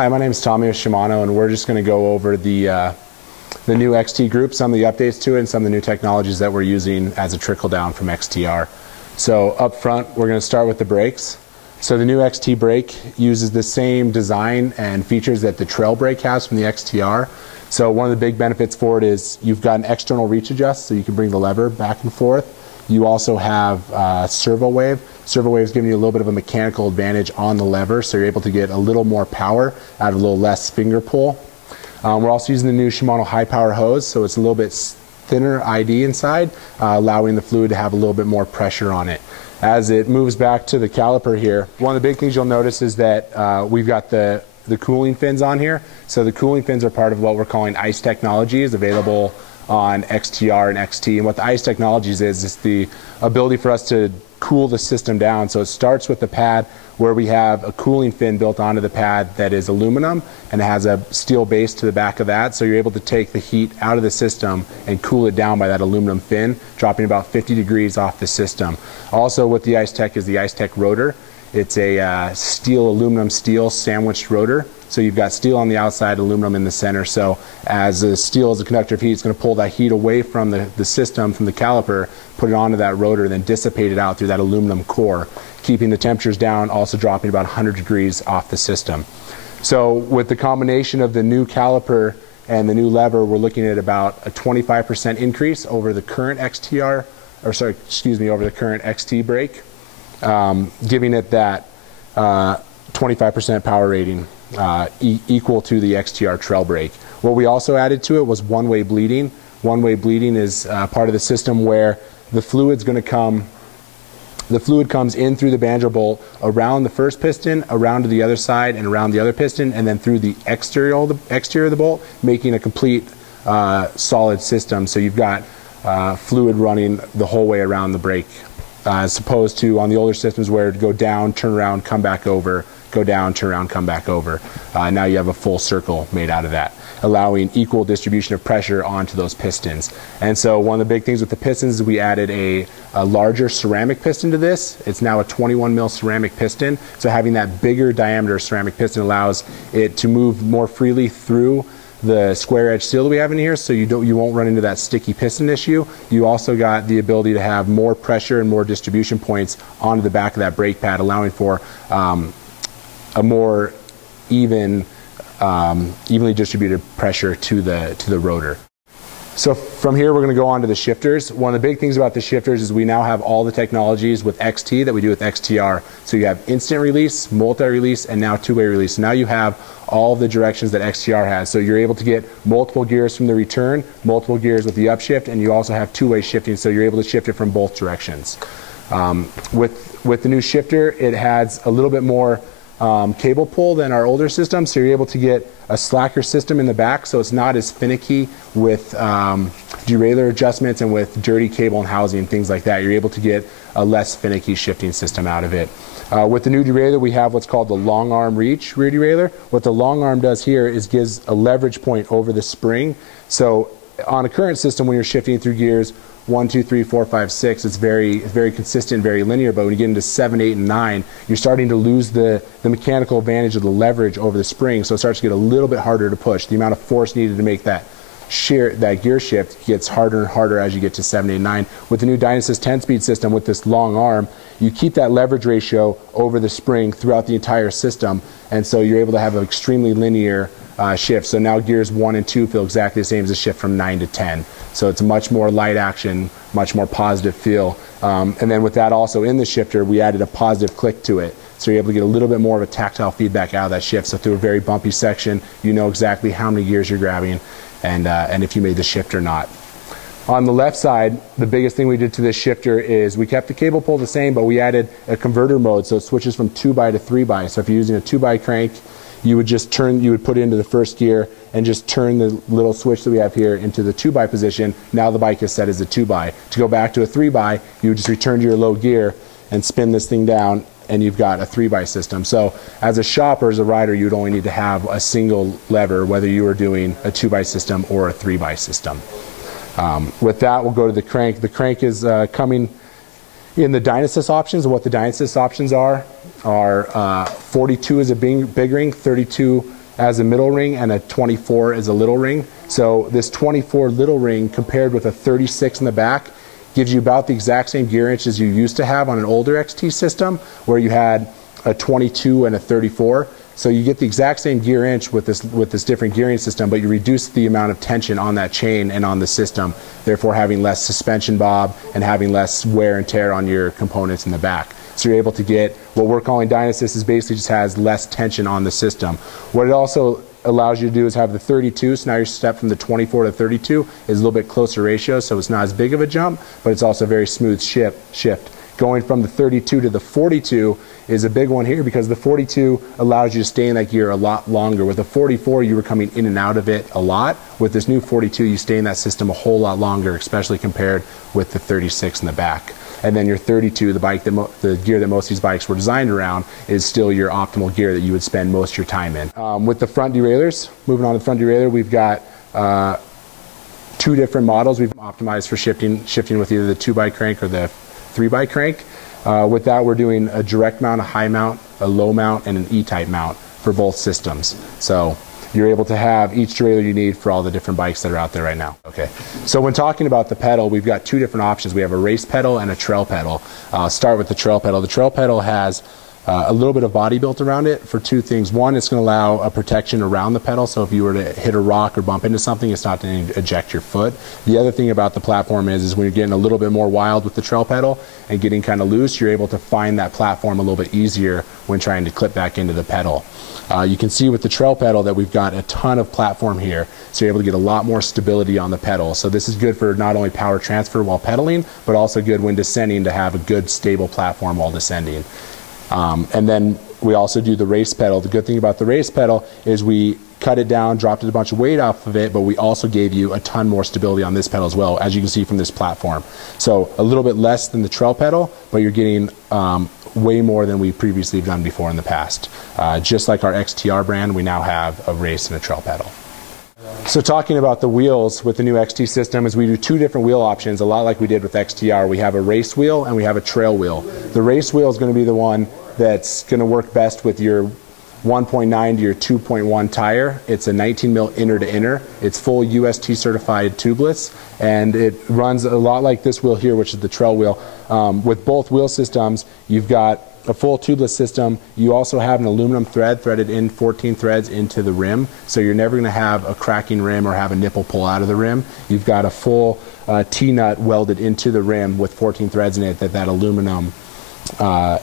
Hi, my name is Tommy with Shimano, and we're just going to go over the new XT group, some of the updates to it, and some of the new technologies that we're using as a trickle down from XTR. So up front, we're going to start with the brakes. So the new XT brake uses the same design and features that the trail brake has from the XTR. So one of the big benefits for it is you've got an external reach adjust, so you can bring the lever back and forth. You also have servo wave. Servo wave is giving you a little bit of a mechanical advantage on the lever, so you're able to get a little more power out of a little less finger pull. We're also using the new Shimano high power hose, so it's a little bit thinner ID inside, allowing the fluid to have a little bit more pressure on it. As it moves back to the caliper here, one of the big things you'll notice is that we've got the cooling fins on here. So the cooling fins are part of what we're calling ICE technologies, available on XTR and XT. And what the ICE technologies is the ability for us to cool the system down. So it starts with the pad where we have a cooling fin built onto the pad that is aluminum and it has a steel base to the back of that. So you're able to take the heat out of the system and cool it down by that aluminum fin, dropping about 50 degrees off the system. Also with the ICE Tech is the ICE Tech rotor. It's a aluminum steel sandwiched rotor. So you've got steel on the outside, aluminum in the center. So as the steel is a conductor of heat, it's going to pull that heat away from the system, from the caliper, put it onto that rotor, then dissipate it out through that aluminum core, keeping the temperatures down, also dropping about 100 degrees off the system. So with the combination of the new caliper and the new lever, we're looking at about a 25% increase over the current over the current XT brake, giving it that 25% power rating. Equal to the XTR trail brake. What we also added to it was one-way bleeding. One-way bleeding is part of the system where the fluid comes in through the banjo bolt, around the first piston, around to the other side, and around the other piston, and then through the exterior of the bolt, making a complete solid system. So you've got fluid running the whole way around the brake, as opposed to on the older systems where it'd go down, turn around, come back over, go down, turn around, come back over. Now you have a full circle made out of that, allowing equal distribution of pressure onto those pistons. And so one of the big things with the pistons is we added a larger ceramic piston to this. It's now a 21 mil ceramic piston. So having that bigger diameter ceramic piston allows it to move more freely through the square edge seal that we have in here, so you won't run into that sticky piston issue. You also got the ability to have more pressure and more distribution points onto the back of that brake pad, allowing for a more evenly distributed pressure to the rotor. So from here we're going to go on to the shifters. One of the big things about the shifters is we now have all the technologies with XT that we do with XTR. So you have instant release, multi-release, and now two-way release. So now you have all the directions that XTR has. So you're able to get multiple gears from the return, multiple gears with the upshift, and you also have two-way shifting, so you're able to shift it from both directions. With the new shifter, it has a little bit more cable pull than our older system, so you're able to get a slacker system in the back, so it's not as finicky with derailleur adjustments and with dirty cable and housing and things like that. You're able to get a less finicky shifting system out of it. With the new derailleur, we have what's called the long arm reach rear derailleur. What the long arm does here is gives a leverage point over the spring. So on a current system, when you're shifting through gears 1, 2, 3, 4, 5, 6, it's very consistent, very linear. But when you get into 7, 8, and 9, you're starting to lose the mechanical advantage of the leverage over the spring. So it starts to get a little bit harder to push. The amount of force needed to make that gear shift gets harder and harder as you get to 7, 8, and 9. With the new Dynasys 10-speed system with this long arm, you keep that leverage ratio over the spring throughout the entire system, and so you're able to have an extremely linear shift. So now gears 1 and 2 feel exactly the same as a shift from 9 to 10. So it's much more light action, much more positive feel. And then with that also in the shifter, we added a positive click to it. So you're able to get a little bit more of a tactile feedback out of that shift. So through a very bumpy section, you know exactly how many gears you're grabbing and if you made the shift or not. On the left side, the biggest thing we did to this shifter is we kept the cable pull the same, but we added a converter mode, so it switches from 2x to 3x. So if you're using a 2x crank, you would just put it into the first gear and just turn the little switch that we have here into the 2x position. Now the bike is set as a 2x. To go back to a 3x, you would just return to your low gear and spin this thing down, and you've got a 3x system. So as a shopper, as a rider, you'd only need to have a single lever, whether you were doing a 2x system or a 3x system. With that, we'll go to the crank. The crank is coming in the Dynasys options. And what the Dynasys options are 42 is a big ring, 32 as a middle ring and a 24 as a little ring. So this 24 little ring compared with a 36 in the back gives you about the exact same gear inch as you used to have on an older XT system, where you had a 22 and a 34. So you get the exact same gear inch with this different gearing system, but you reduce the amount of tension on that chain and on the system, therefore having less suspension bob and having less wear and tear on your components in the back. So you're able to get what we're calling Dynasys, is basically just has less tension on the system. What it also allows you to do is have the 32, so now your step from the 24 to 32 is a little bit closer ratio, so it's not as big of a jump, but it's also a very smooth shift. Going from the 32 to the 42 is a big one here, because the 42 allows you to stay in that gear a lot longer. With the 44, you were coming in and out of it a lot. With this new 42, you stay in that system a whole lot longer, especially compared with the 36 in the back. And then your 32, the gear that most of these bikes were designed around, is still your optimal gear that you would spend most of your time in. With the front derailleurs, moving on to the front derailleur, we've got 2 different models. We've optimized for shifting with either the 2x crank or the 3x crank. With that, we're doing a direct mount, a high mount, a low mount, and an E-type mount for both systems. So you're able to have each derailleur you need for all the different bikes that are out there right now. Okay, so when talking about the pedal, we've got 2 different options. We have a race pedal and a trail pedal. I'll start with the trail pedal. The trail pedal has a little bit of body built around it for 2 things. One, it's going to allow a protection around the pedal, so if you were to hit a rock or bump into something, it's not going to eject your foot. The other thing about the platform is when you're getting a little bit more wild with the trail pedal and getting kind of loose, you're able to find that platform a little bit easier when trying to clip back into the pedal. You can see with the trail pedal that we've got a ton of platform here, so you're able to get a lot more stability on the pedal. So this is good for not only power transfer while pedaling, but also good when descending, to have a good stable platform while descending. And then we also do the race pedal. The good thing about the race pedal is we cut it down, dropped a bunch of weight off of it, but we also gave you a ton more stability on this pedal as well, as you can see from this platform. So a little bit less than the trail pedal, but you're getting way more than we previously done before in the past. Just like our XTR brand, we now have a race and a trail pedal. So talking about the wheels with the new XT system, is we do 2 different wheel options, a lot like we did with XTR. We have a race wheel and we have a trail wheel. The race wheel is going to be the one that's going to work best with your 1.9 to your 2.1 tire. It's a 19 mil inner to inner. It's full UST certified tubeless, and it runs a lot like this wheel here, which is the trail wheel. With both wheel systems, you've got a full tubeless system. You also have an aluminum thread threaded in 14 threads into the rim, so you're never going to have a cracking rim or have a nipple pull out of the rim. You've got a full T-nut welded into the rim with 14 threads in it that aluminum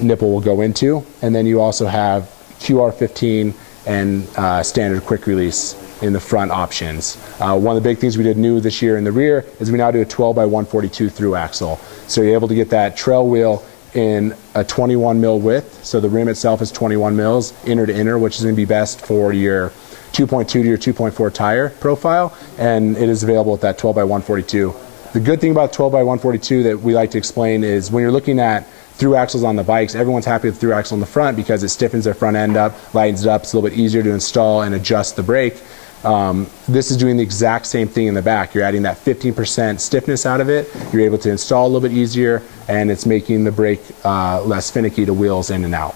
nipple will go into. And then you also have QR15 and standard quick release in the front options. One of the big things we did new this year in the rear is we now do a 12x142 through axle. So you're able to get that trail wheel in a 21 mil width. So the rim itself is 21 mils, inner to inner, which is going to be best for your 2.2 to your 2.4 tire profile. And it is available at that 12x142. The good thing about 12x142 that we like to explain is when you're looking at through axles on the bikes, everyone's happy with through axle in the front because it stiffens their front end up, lightens it up, it's a little bit easier to install and adjust the brake. This is doing the exact same thing in the back. You're adding that 15% stiffness out of it. You're able to install a little bit easier, and it's making the brake less finicky to wheels in and out.